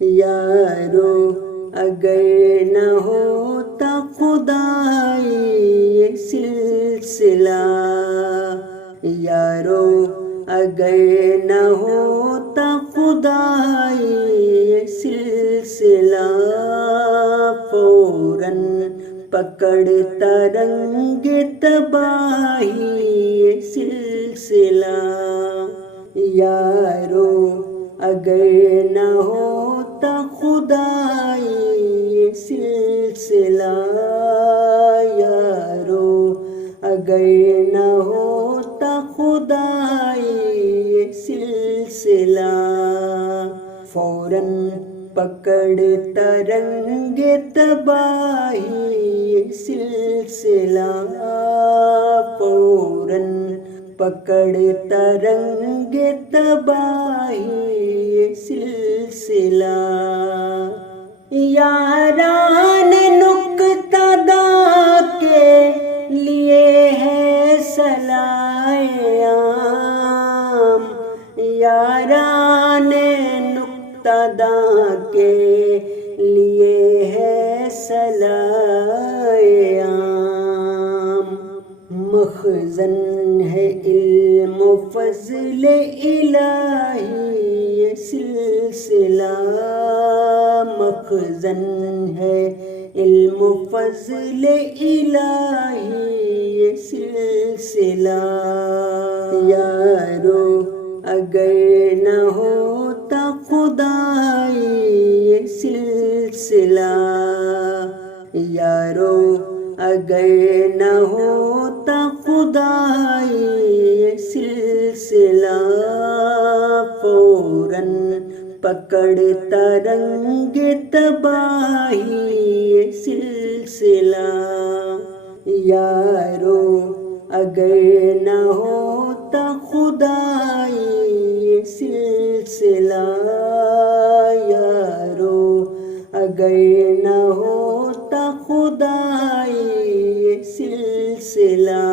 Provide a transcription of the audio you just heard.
یارو اگر نہ ہوتا خدائی یہ سلسلہ، یارو اگر نہ ہوتا خدائی یہ سلسلہ، فوراً پکڑتا رنگ تباہی یہ سلسلہ، یارو اگر نہ ہوتا خدائی یہ سلسلہ، یارو اگر نہ ہوتا خدائی یہ سلسلہ، فوراً پکڑتا رنگ تباہی یہ سلسلہ، فوراً پکڑتا رنگ تباہی یہ سلسلہ، یاران نکتہ دا کے لیے ہے صلاح عام، یاران نکتہ دا کے لیے ہے صلاح عام، مخزن ہے علم و فضل الہی یہ سلسلہ، مخزن ہے علم و فضل الہی یہ سلسلہ، یارو اگر نہ ہوتا خدائی یہ سلسلہ، یارو اگر نہ ہوتا خدائی یہ سلسلہ، فوراً پکڑتا رنگ تباہی یہ سلسلہ، یارو اگر نہ ہوتا خدائی یہ سلسلہ، یارو اگر نہ ہوتا خدائی یہ سلسلہ۔